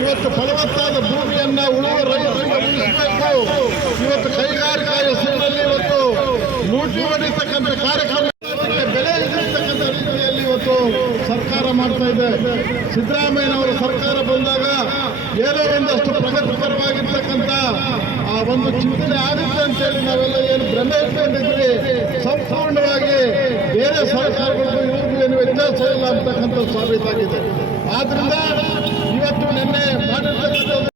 ಇವತ್ತು ಫಲವತ್ತಾದ ಭೂಮಿಯನ್ನ ಉಳುವ ರೈತರು ಇವತ್ತು ಕೈಗಾರಿಕಾ ಹೆಸರಿನಲ್ಲಿ ಇವತ್ತು ಲೂಟಿ ಹೊಡಿತಕ್ಕಂಥ ಕಾರ್ಯಕ್ರಮ ಬೆಲೆ ಇಳಿಸ್ತಕ್ಕಂಥ ರೀತಿಯಲ್ಲಿ ಇವತ್ತು ಸರ್ಕಾರ ಮಾಡ್ತಾ ಇದೆ. ಸಿದ್ದರಾಮಯ್ಯನವರ ಸರ್ಕಾರ ಬಂದಾಗ ಏನೋ ಒಂದಷ್ಟು ಪ್ರಗತಿಪರವಾಗಿರ್ತಕ್ಕಂಥ ಆ ಒಂದು ಚಿಂತನೆ ಆಗುತ್ತೆ ಅಂತೇಳಿ ನಾವೆಲ್ಲ ಏನು ಭ್ರಮೆ ಇಟ್ಕೊಂಡಿದ್ವಿ ಸಂಪೂರ್ಣವಾಗಿ ಬೇರೆ ಸರ್ಕಾರಗಳು ಇವ್ರಿಗೂ ಏನು ವ್ಯತ್ಯಾಸ ಇಲ್ಲ ಅಂತಕ್ಕಂಥ ಸಾಬೀತಾಗಿದೆ. ಆದ್ರಿಂದ ಇವತ್ತು ನಿನ್ನೆ ಮಾಡಿರ್ತಕ್ಕಂಥ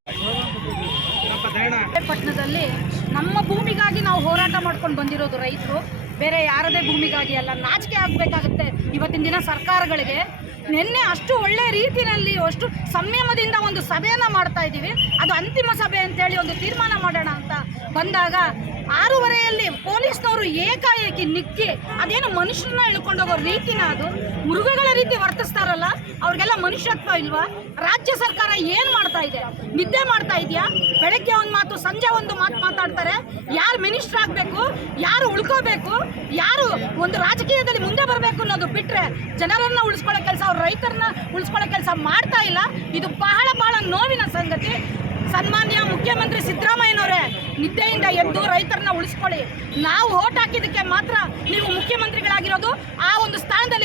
ಪಟ್ಟಣದಲ್ಲಿ ನಮ್ಮ ಭೂಮಿಗಾಗಿ ನಾವು ಹೋರಾಟ ಮಾಡ್ಕೊಂಡು ಬಂದಿರೋದು ರೈತರು. ಬೇರೆ ಯಾರದೇ ಭೂಮಿಗಾಗಿ ಅಲ್ಲ, ನಾಚಿಕೆ ಆಗಬೇಕಾಗುತ್ತೆ ಇವತ್ತಿನ ದಿನ ಸರ್ಕಾರಗಳಿಗೆ. ನಿನ್ನೆ ಅಷ್ಟು ಒಳ್ಳೆ ರೀತಿಯಲ್ಲಿ, ಅಷ್ಟು ಸಂಯಮದಿಂದ ಒಂದು ಸಭೆಯನ್ನು ಮಾಡ್ತಾ ಇದ್ದೀವಿ. ಅದು ಅಂತಿಮ ಸಭೆ ಅಂತೇಳಿ ಒಂದು ತೀರ್ಮಾನ ಮಾಡೋಣ ಅಂತ ಬಂದಾಗ ಆರೂವರೆಯಲ್ಲಿ ಪೊಲೀಸ್ನವರು ಏಕಾಏಕಿ ನಿಕ್ಕಿ, ಅದೇನು ಮನುಷ್ಯರನ್ನ ಇಳ್ಕೊಂಡು ಹೋಗೋ ರೀತಿನ ಅದು. ಮೃಗಗಳ ರೀತಿ ವರ್ತಿಸ್ತಾರಲ್ಲ ಅವ್ರಿಗೆಲ್ಲ ಮನುಷ್ಯತ್ವ ಇಲ್ವಾ? ರಾಜ್ಯ ಸರ್ಕಾರ ಏನು ಮಾಡ್ತಾ ಇದೆ? ನಿದ್ದೆ ಮಾಡ್ತಾ ಇದೆಯಾ? ಬೆಳಗ್ಗೆ ಒಂದು ಮಾತು, ಸಂಜೆ ಒಂದು ಮಾತು ಮಾತಾಡ್ತಾರೆ. ಯಾರು ಮಿನಿಸ್ಟರ್ ಆಗಬೇಕು, ಯಾರು ಉಳ್ಕೋಬೇಕು, ಯಾರು ಒಂದು ರಾಜಕೀಯದಲ್ಲಿ ಮುಂದೆ ಬರಬೇಕು ಅನ್ನೋದು ಬಿಟ್ರೆ ಜನರನ್ನು ಉಳಿಸ್ಕೊಳ್ಳೋ ಕೆಲಸ ಅವ್ರ ರೈತರನ್ನ ಉಳಿಸ್ಕೊಳ್ಳೋ ಕೆಲಸ ಮಾಡ್ತಾ ಇಲ್ಲ. ಇದು ಬಹಳ ಬಹಳ ನೋವಿನ ಸಂಗತಿ. ಸನ್ಮಾನ್ಯ ಮುಖ್ಯಮಂತ್ರಿ ಸಿದ್ದರಾಮಯ್ಯನವರೇ, ನಿದ್ದೆಯಿಂದ ಎದ್ದು ರೈತರನ್ನ ಉಳಿಸ್ಕೊಳ್ಳಿ. ನಾವು ಓಟ್ ಹಾಕಿದ್ದಕ್ಕೆ ಮಾತ್ರ ನೀವು ಮುಖ್ಯಮಂತ್ರಿಗಳಾಗಿರೋದು. ಆ ಒಂದು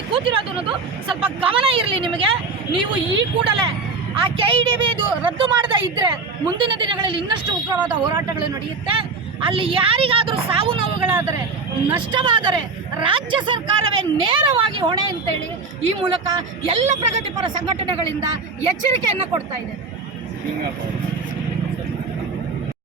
ಕೂತಿರೋದು ಅನ್ನೋದು ಸ್ವಲ್ಪ ಗಮನ ಇರಲಿ ನಿಮಗೆ. ನೀವು ಈ ಕೂಡಲೇ ಆ ಕೆ ಇ ಡಿ ಇದು ರದ್ದು ಮಾಡದೇ ಇದ್ದರೆ ಮುಂದಿನ ದಿನಗಳಲ್ಲಿ ಇನ್ನಷ್ಟು ಉಗ್ರವಾದ ಹೋರಾಟಗಳು ನಡೆಯುತ್ತೆ. ಅಲ್ಲಿ ಯಾರಿಗಾದರೂ ಸಾವು ನೋವುಗಳಾದರೆ, ನಷ್ಟವಾದರೆ ರಾಜ್ಯ ಸರ್ಕಾರವೇ ನೇರವಾಗಿ ಹೊಣೆ ಅಂತೇಳಿ ಈ ಮೂಲಕ ಎಲ್ಲ ಪ್ರಗತಿಪರ ಸಂಘಟನೆಗಳಿಂದ ಎಚ್ಚರಿಕೆಯನ್ನು ಕೊಡ್ತಾ ಇದೆ.